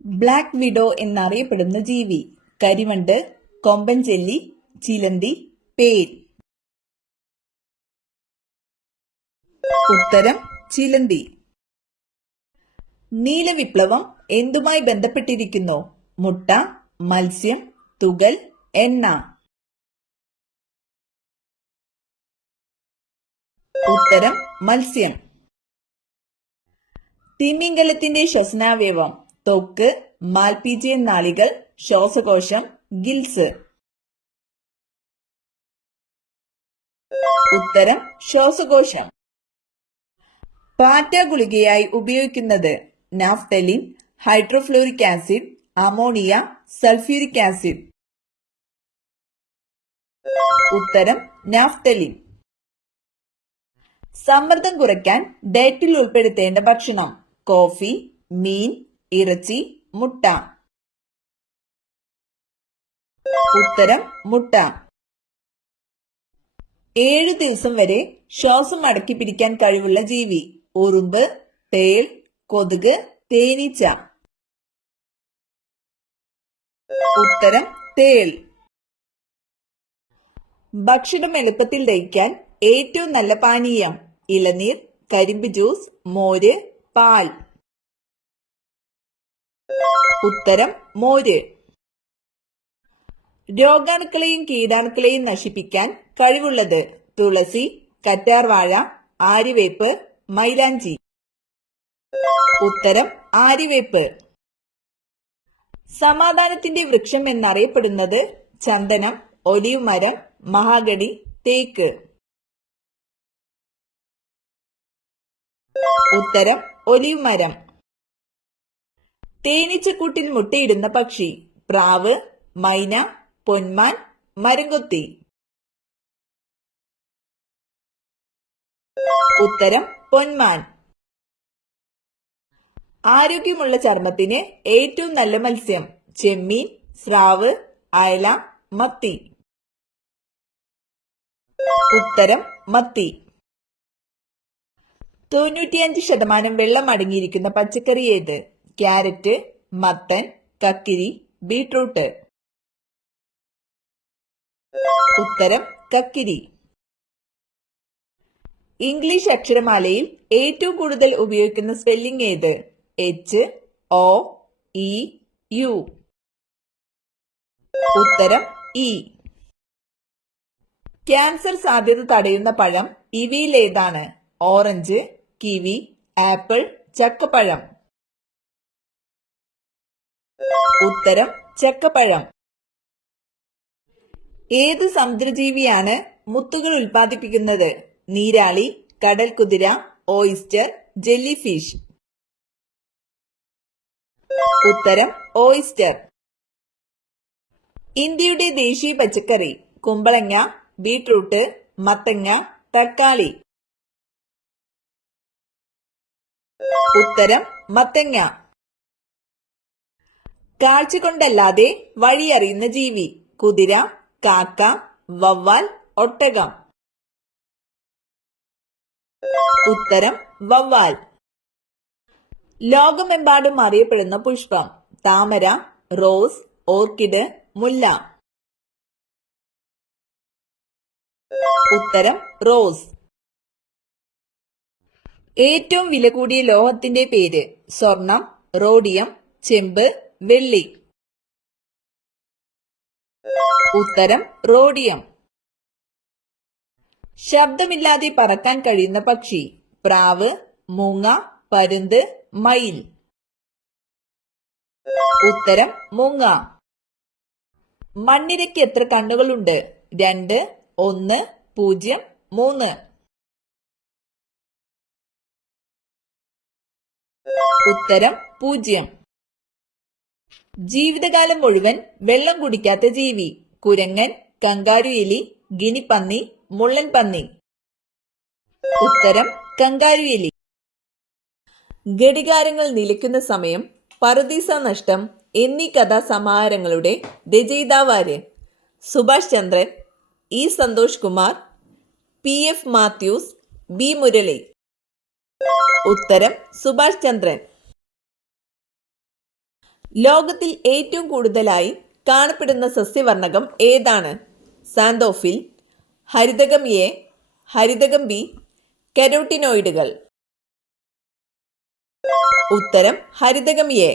Black widow എന്നറിയപ്പെടുന്ന ജീവി: കരിവണ്ട്, കൊമ്പൻ ചെല്ലി, ചിലന്തി, പേൽ. ഉത്തരം ചിലന്തി. നീലവിപ്ലവം എന്തുമായി ബന്ധപ്പെട്ടിരിക്കുന്നു? മുട്ട, മത്സ്യം, തുകൽ, എണ്ണ. ഉത്തരം മത്സ്യം. തിമിംഗലത്തിന്റെ ശ്വസനാവയവം: ത്വക്ക്, മാൽപീജിയൻ നാളികൾ, ശ്വാസകോശം, ഗിൽസ്. ഉത്തരം ശ്വാസകോശം. പാറ്റ ഗുളികയായി ഉപയോഗിക്കുന്നത്: naphthalene, hydrofluoric acid, ammonia, sulphuric acid. ഉത്തരം നാഫ്തലിൻ. സമ്മർദ്ദം കുറയ്ക്കാൻ ഡയറ്റിൽ ഉൾപ്പെടുത്തേണ്ട ഭക്ഷണം: കോഫി, മീൻ, ഇറച്ചി, മുട്ട. ഉത്തരം മുട്ട. 7 ദിവസം വരെ ശ്വാസം അടക്കി പിടിക്കാൻ കഴിവുള്ള ജീവി: ഉറുമ്പ്, തേൾ, കൊതുക്, തേനീച്ച. ഉത്തരം തേൾ. ഭക്ഷണം എളുപ്പത്തിൽ ദഹിക്കാൻ ഏറ്റവും നല്ല പാനീയം: ഇളനീർ, കരിമ്പ് ജ്യൂസ്, മോര്, പാൽ. ഉത്തരം മോര്. രോഗാണുക്കളെയും കീടാണുക്കളെയും നശിപ്പിക്കാൻ കഴിവുള്ളത്: തുളസി, കറ്റാർവാഴ, ആര്യവേപ്പ്, മൈലാഞ്ചി. ഉത്തരം ആര്യവേപ്പ്. സമാധാനത്തിന്റെ വൃക്ഷം എന്നറിയപ്പെടുന്നത്: ചന്ദനം, ഒലിവ് മരം, മഹാഗണി, തേക്ക്. ഉത്തരം ഒലിവ് മരം. തേനീച്ചക്കൂട്ടിൽ മുട്ടയിടുന്ന പക്ഷി: പ്രാവ്, മൈന, പൊന്മാൻ, മരംകൊത്തി. ഉത്തരം പൊന്മാൻ. ആരോഗ്യമുള്ള ചർമ്മത്തിന് ഏറ്റവും നല്ല മത്സ്യം: ചെമ്മീൻ, സ്രാവ്, അയല, മത്തി. ഉത്തരം മത്തി. 95% വെള്ളം അടങ്ങിയിരിക്കുന്ന പച്ചക്കറി ഏത്? ക്യാരറ്റ്, മത്തൻ, കക്കിരി, ബീട്രൂട്ട്. ഉത്തരം കക്കിരി. ഇംഗ്ലീഷ് അക്ഷരമാലയിൽ ഏറ്റവും കൂടുതൽ ഉപയോഗിക്കുന്ന സ്പെല്ലിംഗ് ഏത്? H, O, E, U. ഉത്തരം E. ക്യാൻസർ സാധ്യത തടയുന്ന പഴം ഇവയിൽ ഏതാണ്? ഓറഞ്ച്, കിവി, ആപ്പിൾ, ചക്കപ്പഴം. ഉത്തരം ചക്കപ്പഴം. ഏത് സമുദ്രജീവിയാണ് മുത്തുകൾ ഉൽപ്പാദിപ്പിക്കുന്നത്? നീരാളി, കടൽക്കുതിര, ഓയിസ്റ്റർ, ജെല്ലി ഫിഷ്. ഉത്തരം ഓയിസ്റ്റർ. ഇന്ത്യയുടെ ദേശീയ പച്ചക്കറി: കുമ്പളങ്ങ, ബീട്രൂട്ട്, മത്തങ്ങ, തക്കാളി. ഉത്തരം മത്തങ്ങ. കാഴ്ച കൊണ്ടല്ലാതെ വഴിയറിയുന്ന ജീവി: കുതിര, കാക്ക, വവ്വാൽ, ഒട്ടകം. ഉത്തരം വവ്വാൽ. ലോകമെമ്പാടും അറിയപ്പെടുന്ന പുഷ്പം: താമര, റോസ്, ഓർക്കിഡ്, മുല്ല. ഉത്തരം റോസ്. ഏറ്റവും വില കൂടിയ ലോഹത്തിന്റെ പേര്: സ്വർണം, റോഡിയം, ചെമ്പ്, വെള്ളി. ഉത്തരം റോഡിയം. ശബ്ദമില്ലാതെ പറക്കാൻ കഴിയുന്ന പക്ഷി: പ്രാവ്, മൂങ്ങ, പരുന്ത്, മയിൽ. ഉത്തരം മൂങ്ങ. മണ്ണിരയ്ക്ക് എത്ര കണ്ണുകളുണ്ട്? 2, 1, 0, 3. ഉത്തരം 0. ജീവിതകാലം മുഴുവൻ വെള്ളം കുടിക്കാത്ത ജീവി: കുരങ്ങൻ, കങ്കാരു എലി, ഗിനിപ്പന്നി, മുള്ളൻ പന്നി. ഉത്തരം കങ്കാരു എലി. ഘടികാരങ്ങൾ നിലയ്ക്കുന്ന സമയം, പറുദീസ നഷ്ടം എന്നീ കഥാസമാഹാരങ്ങളുടെ രചയിതാവാര്? Subhash Chandran, E Santhosh Kumar, PF Mathews, B Murali. ഉത്തരം സുഭാഷ് ചന്ദ്രൻ. ലോകത്തിൽ ഏറ്റവും കൂടുതലായി കാണപ്പെടുന്ന സസ്യവർണ്ണകം ഏതാണ്? സാന്തോഫിൽ, ഹരിതകം എ, ഹരിതകം ബി, കരോട്ടിനോയിഡുകൾ. ഉത്തരം ഹരിതകം എ.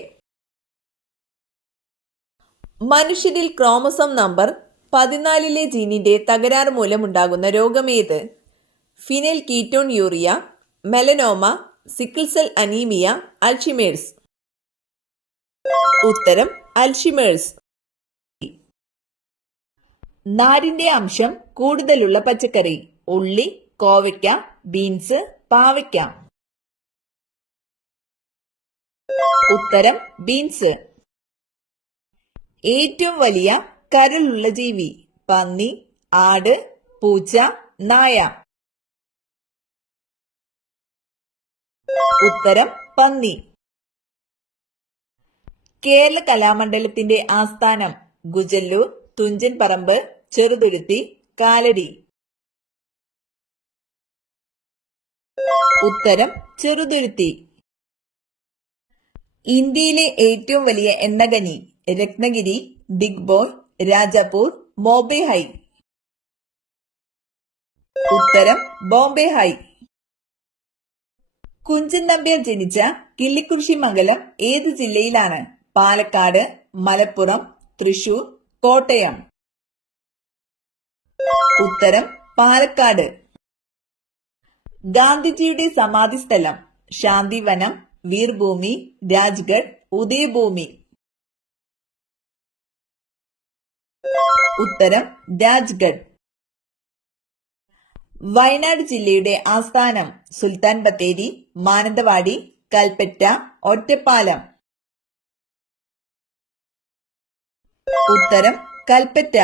മനുഷ്യരിൽ ക്രോമസോം നമ്പർ 14 ജീനിന്റെ തകരാറ് മൂലമുണ്ടാകുന്ന രോഗമേത്? Phenylketonuria, melanoma, sickle cell anaemia, Alzheimer's. ഉത്തരം അൽഷിമേഴ്സ്. നാരിന്റെ അംശം കൂടുതലുള്ള പച്ചക്കറി? ഉള്ളി, കോവയ്ക്ക, ബീൻസ്, പാവയ്ക്ക. ഉത്തരം ബീൻസ്. ഏറ്റവും വലിയ കരളുള്ള ജീവി? പന്നി, ആട്, പൂച്ച, നായ. ഉത്തരം പന്നി. കേരള കലാമണ്ഡലത്തിന്റെ ആസ്ഥാനം? ഗുജല്ലൂർ, തുഞ്ചൻ പറമ്പ്, ചെറുതുരുത്തി, കാലടി. ഉത്തരം ചെറുതുരുത്തി. ഇന്ത്യയിലെ ഏറ്റവും വലിയ എണ്ണഖനി? രത്നഗിരി, ഡിഗ്ബോയ്, രാജാപൂർ, ബോംബെ ഹൈ. ഉത്തരം ബോംബെ ഹൈ. കുഞ്ചൻ നമ്പ്യാർ ജനിച്ച കിള്ളിക്കുറിശി മംഗലം ഏത് ജില്ലയിലാണ്? പാലക്കാട്, മലപ്പുറം, തൃശൂർ, കോട്ടയം. ഉത്തരം പാലക്കാട്. ഗാന്ധിജിയുടെ സമാധി സ്ഥലം? ശാന്തിവനം, വീർഭൂമി, രാജ്ഗഡ്, ഉദയഭൂമി. ഉത്തരം രാജ്ഗഡ്. വയനാട് ജില്ലയുടെ ആസ്ഥാനം? സുൽത്താൻ ബത്തേരി, മാനന്തവാടി, കൽപ്പറ്റ, ഒറ്റപ്പാലം. ഉത്തരം കൽപ്പറ്റ.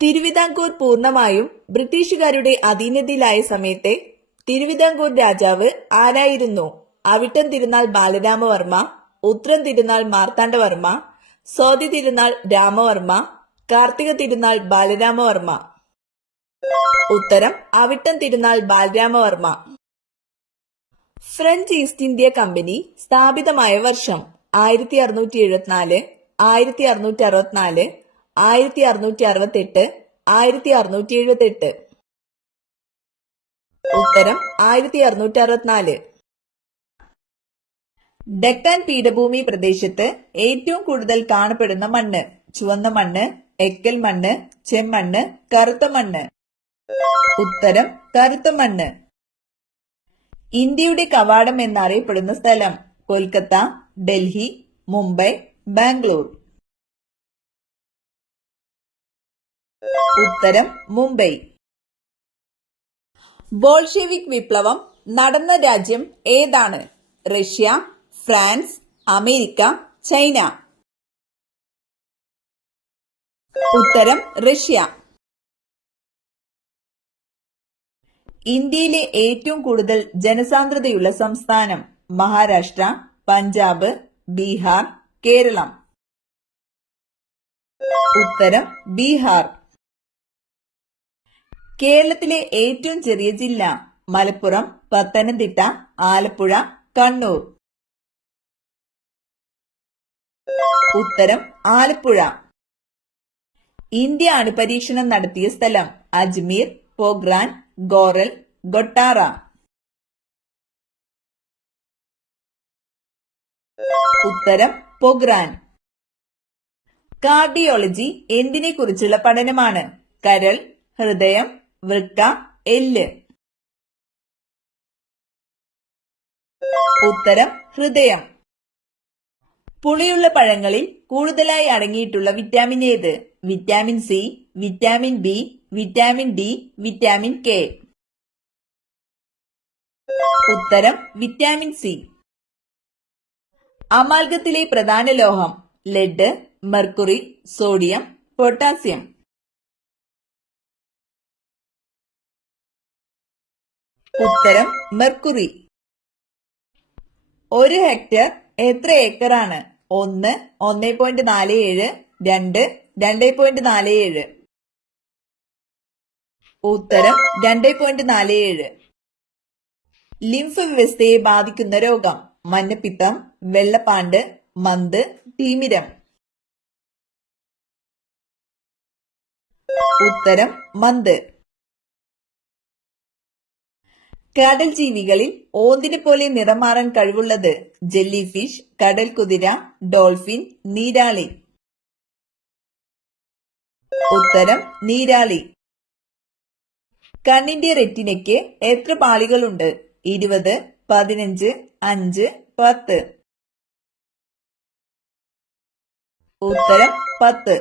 തിരുവിതാംകൂർ പൂർണ്ണമായും ബ്രിട്ടീഷുകാരുടെ അധീനതയിലായ സമയത്തെ തിരുവിതാംകൂർ രാജാവ് ആരായിരുന്നു? അവിട്ടം തിരുനാൾ ബാലരാമവർമ്മ, ഉത്രം തിരുനാൾ മാർത്താണ്ഡവർമ്മ, സ്വാതി തിരുനാൾ രാമവർമ്മ, കാർത്തിക തിരുനാൾ ബാലരാമവർമ്മ. ഉത്തരം അവിട്ടം തിരുനാൾ Balarama Varma. French east India company സ്ഥാപിതമായ വർഷം? 1674, 1664, 1668, 1678. ഉത്തരം 1664. ഡെക്കാൻ പീഠഭൂമി പ്രദേശത്ത് ഏറ്റവും കൂടുതൽ കാണപ്പെടുന്ന മണ്ണ്? ചുവന്ന മണ്ണ്, എക്കൽ മണ്ണ്, ചെമ്മണ്ണ്, കറുത്ത മണ്ണ്. ഉത്തരം കറുത്ത മണ്ണ്. ഇന്ത്യയുടെ കവാടം എന്നറിയപ്പെടുന്ന സ്ഥലം? കൊൽക്കത്ത, ഡൽഹി, മുംബൈ, ബാംഗ്ലൂർ. ഉത്തരം മുംബൈ. ബോൾഷെവിക് വിപ്ലവം നടന്ന രാജ്യം ഏതാണ്? Russia, France, America, China. ഉത്തരം റഷ്യ. ഇന്ത്യയിലെ ഏറ്റവും കൂടുതൽ ജനസാന്ദ്രതയുള്ള സംസ്ഥാനം? മഹാരാഷ്ട്ര, പഞ്ചാബ്, ബീഹാർ, കേരളം. ഉത്തരം ബീഹാർ. കേരളത്തിലെ ഏറ്റവും ചെറിയ ജില്ല? മലപ്പുറം, പത്തനംതിട്ട, ആലപ്പുഴ, കണ്ണൂർ. ഉത്തരം ആലപ്പുഴ. ഇന്ത്യ അണുപരീക്ഷണം നടത്തിയ സ്ഥലം? അജ്മീർ, പോഗ്രാൻ, ഗോറൽ, ഗൊട്ടാറ. ഉത്തരം പൊഗ്രാൻ. കാർഡിയോളജി എന്തിനെ കുറിച്ചുള്ള പഠനമാണ്? കരൾ, ഹൃദയം, വൃക്ക, എല്ല്. ഉത്തരം ഹൃദയം. പുളിയുള്ള പഴങ്ങളിൽ കൂടുതലായി അടങ്ങിയിട്ടുള്ള വിറ്റാമിൻ ഏത്? Vitamin C, vitamin B, vitamin D, vitamin K. ഉത്തരം വിറ്റാമിൻ സി. അമാൽഗത്തിലെ പ്രധാന ലോഹം? Lead, mercury, sodium, potassium. ഉത്തരം മെർക്കുറി. 1 ഹെക്ടർ എത്ര ഏക്കറാണ്? 1, 1.47, 2, 2.47. ഉത്തരം 2.47. ലിംഫ് വ്യവസ്ഥയെ ബാധിക്കുന്ന രോഗം? മഞ്ഞപ്പിത്തം, വെള്ളപ്പാണ്ട്, മന്ത്, തിമിരം. ഉത്തരം മന്ത്. കടൽ ജീവികളിൽ ഓന്തിനെ പോലെ നിറം മാറാൻ കഴിവുള്ളത് ജെല്ലി ഫിഷ്, കടൽ കുതിര, ഡോൾഫിൻ, നീരാളി. ഉത്തരം നീരാളി. കണ്ണിന്റെ റെറ്റിനയ്ക്ക് എത്ര പാളികളുണ്ട്? 20, 15, 5, 10. ഉത്തരം 10.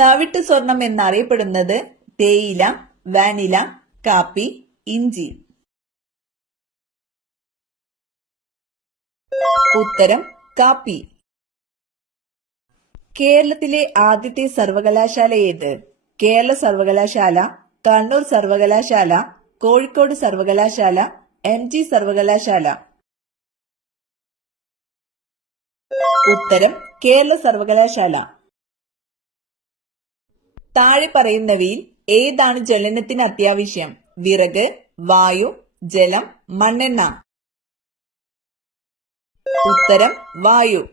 തവിട്ട് സ്വർണം എന്നറിയപ്പെടുന്നത് തേയില, വാനില, കാപ്പി, ഇഞ്ചി. ഉത്തരം കാപ്പി. കേരളത്തിലെ ആദ്യത്തെ സർവകലാശാല ഏത്? കേരള സർവകലാശാല, കണ്ണൂർ സർവകലാശാല, കോഴിക്കോട് സർവകലാശാല, MG സർവകലാശാല. ഉത്തരം കേരള സർവകലാശാല. താഴെ പറയുന്നവയിൽ ഏതാണ് ജ്വലനത്തിന് അത്യാവശ്യം? വിറക്, വായു, ജലം, മണ്ണെണ്ണ. ഉത്തരം വായു.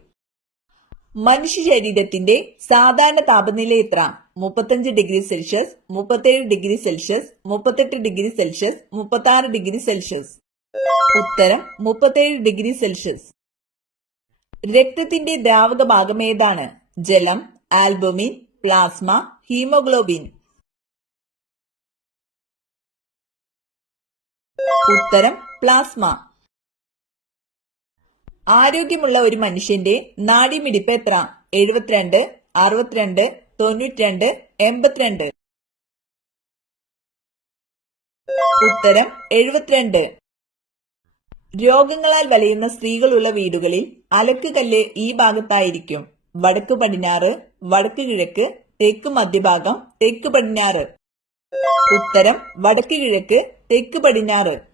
മനുഷ്യ ശരീരത്തിന്റെ സാധാരണ താപനില എത്ര? 35 degree Celsius, 37 degree Celsius, 38 degree Celsius, 36 degree Celsius. ഉത്തരം 37 ഡിഗ്രി സെൽഷ്യസ്. രക്തത്തിന്റെ ദ്രാവക ഭാഗം ഏതാണ്? ജലം, ആൽബുമിൻ, പ്ലാസ്മ, ഹീമോഗ്ലോബിൻ. ഉത്തരം പ്ലാസ്മ. ആരോഗ്യമുള്ള ഒരു മനുഷ്യന്റെ നാഡിമിടിപ്പ് എത്ര? 72, 62, 92, 82. ഉത്തരം 72. രോഗങ്ങളാൽ വലയുന്ന സ്ത്രീകളുള്ള വീടുകളിൽ അലക്കുകല്ല് ഈ ഭാഗത്തായിരിക്കും. വടക്ക് പടിഞ്ഞാറ്, വടക്ക് കിഴക്ക്, തെക്ക് മധ്യഭാഗം, തെക്ക് പടിഞ്ഞാറ്. ഉത്തരം വടക്ക് കിഴക്ക്, തെക്ക് പടിഞ്ഞാറ്.